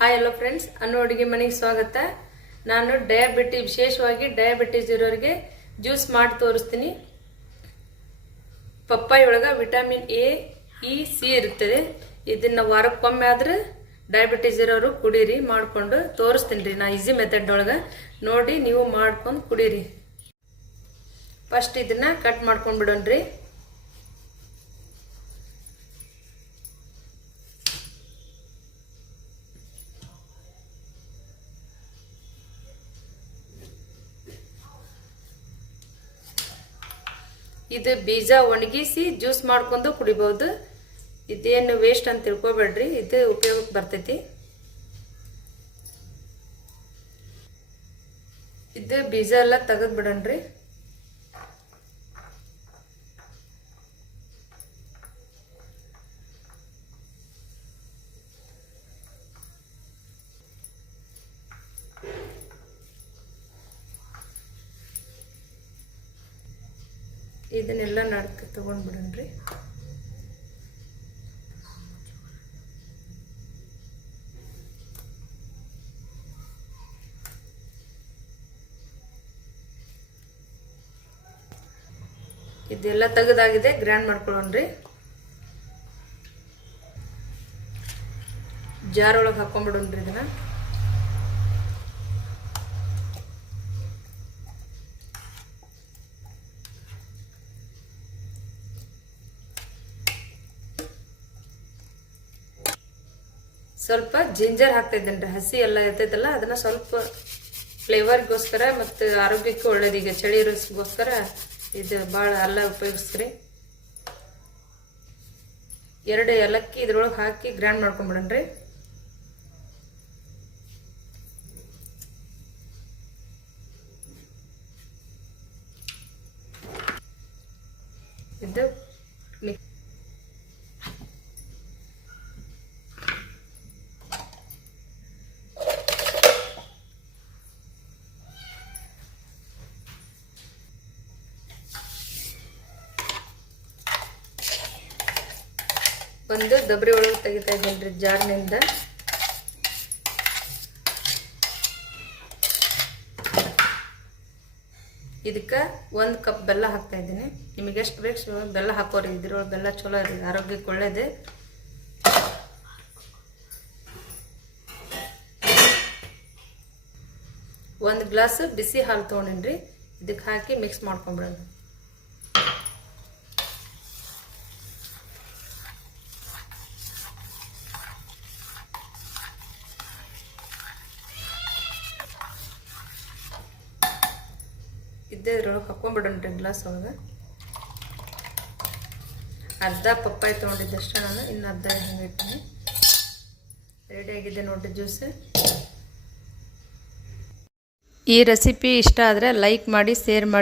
Hi ಎಲ್ಲೋ friends ಅನ್ನೋ ಅಡುಗೆ ಮನೆಗೆ ಸ್ವಾಗತ. ನಾನು ಡಯಾಬಿಟಿ ವಿಶೇಷವಾಗಿ ಡಯಾಬಿಟೀಸ್ ಇರೋರಿಗೆ ಜ್ಯೂಸ್ ಮಾಡಿ ತೋರಿಸ್ತೀನಿ. ಪಪ್ಪಾಯಿ ಒಳಗೆ ವಿಟಮಿನ್ ಎ ಇ ಸಿ ಇರ್ತದೆ. ಇದನ್ನ ವಾರಕ್ಕೊಮ್ಮೆ ಆದ್ರೆ ಡಯಾಬಿಟೀಸ್ ಇರೋರು ಕುಡೀರಿ, ಮಾಡಿಕೊಂಡು ತೋರಿಸ್ತೀನಿ ರೀ ನಾ ಈಸಿ ಮೆಥಡ್ ಒಳಗೆ. ನೋಡಿ ನೀವು ಮಾಡ್ಕೊಂಡು ಕುಡೀರಿ. ಫಸ್ಟ್ ಇದನ್ನ ಕಟ್ ಮಾಡ್ಕೊಂಡು ಬಿಡೋಣ್ರಿ. ಇದು ಬೀಜ ಒಣಗಿಸಿ ಜ್ಯೂಸ್ ಮಾಡ್ಕೊಂಡು ಕುಡಿಬೋದು ಇದೇನು ವೇಸ್ಟ್ ಅಂತ ತಿಳ್ಕೊಬೇಡ್ರಿ, ಇದು ಉಪಯೋಗಕ್ಕೆ ಬರ್ತೈತಿ. ಇದು ಬೀಜ ಎಲ್ಲ ತೆಗೆದು ಬಿಡೋಣ್ರಿ ಇದನ್ನೆಲ್ಲ ನಡ್ಕ ತಗೊಂಡ್ಬಿಡೋಣ್ರಿ. ಇದೆಲ್ಲ ತೆಗೆದಾಗಿದೆ ಗ್ರ್ಯಾಂಡ್ ಮಾಡ್ಕೊಳ್ಳೋಣ್ರಿ. ಜಾರ್ ಒಳಗೆ ಹಾಕೊಂಡ್ಬಿಡೋಣ್ರಿ ಇದನ್ನ. ಸ್ವಲ್ಪ ಜಿಂಜರ್ ಹಾಕ್ತಾ ಇದ್ದೇನೆ ರೀ. ಹಸಿ ಎಲ್ಲ ಇರ್ತೈತಲ್ಲ, ಅದನ್ನ ಸ್ವಲ್ಪ ಫ್ಲೇವರ್ಗೋಸ್ಕರ ಮತ್ತು ಆರೋಗ್ಯಕ್ಕೆ ಒಳ್ಳೇದು. ಈಗ ಚಳಿ ರಸಗೋಸ್ಕರ ಇದು ಭಾಳ ಅಲ್ಲ ಉಪಯೋಗಿಸ್ರಿ ಎರಡು ಏಲಕ್ಕಿ ಇದ್ರೊಳಗೆ ಹಾಕಿ ಗ್ರೈಂಡ್ ರೀ. ಇದು ಒಂದು ದಬ್ರಿ ಒಳಗೆ ತೆಗಿತಾ ಇದ್ದೇನೆ ರೀ ಜಾರ್ನಿಂದ. ಇದಕ್ಕೆ ಒಂದು ಕಪ್ ಬೆಲ್ಲ ಹಾಕ್ತಾ ಇದ್ದೀನಿ. ನಿಮಗೆ ಎಷ್ಟು ಬೇಕು ಬೆಲ್ಲ ಹಾಕೋರಿ. ಇದ್ರೊಳಗೆ ಬೆಲ್ಲ ಚಲೋ ರೀ ಆರೋಗ್ಯಕ್ಕೆ ಒಳ್ಳೇದು. ಒಂದು ಗ್ಲಾಸ್ ಬಿಸಿ ಹಾಲು ತೊಗೊಂಡಿನ್ರಿ. ಇದಕ್ಕೆ ಹಾಕಿ ಮಿಕ್ಸ್ ಮಾಡ್ಕೊಂಬಿಡೋಣ. ಇದ್ದೇ ಇದ್ರೊಳಗೆ ಹಾಕೊಂಡ್ಬಿಡೋಣ್ರಿ ಗ್ಲಾಸ್ ಒಳಗೆ. ಅರ್ಧ ಪಪ್ಪಾಯಿ ತೊಗೊಂಡಿದ್ದಷ್ಟೇ ನಾನು, ಇನ್ನು ಅರ್ಧ ಹಿಂಗೆ ಇಟ್ಟಿನಿ ರೆಡಿ ಆಗಿದೆ ನೋಡಿ ಜ್ಯೂಸ್. ಈ ರೆಸಿಪಿ ಇಷ್ಟ ಆದರೆ ಲೈಕ್ ಮಾಡಿ ಶೇರ್ ಮಾಡಿ.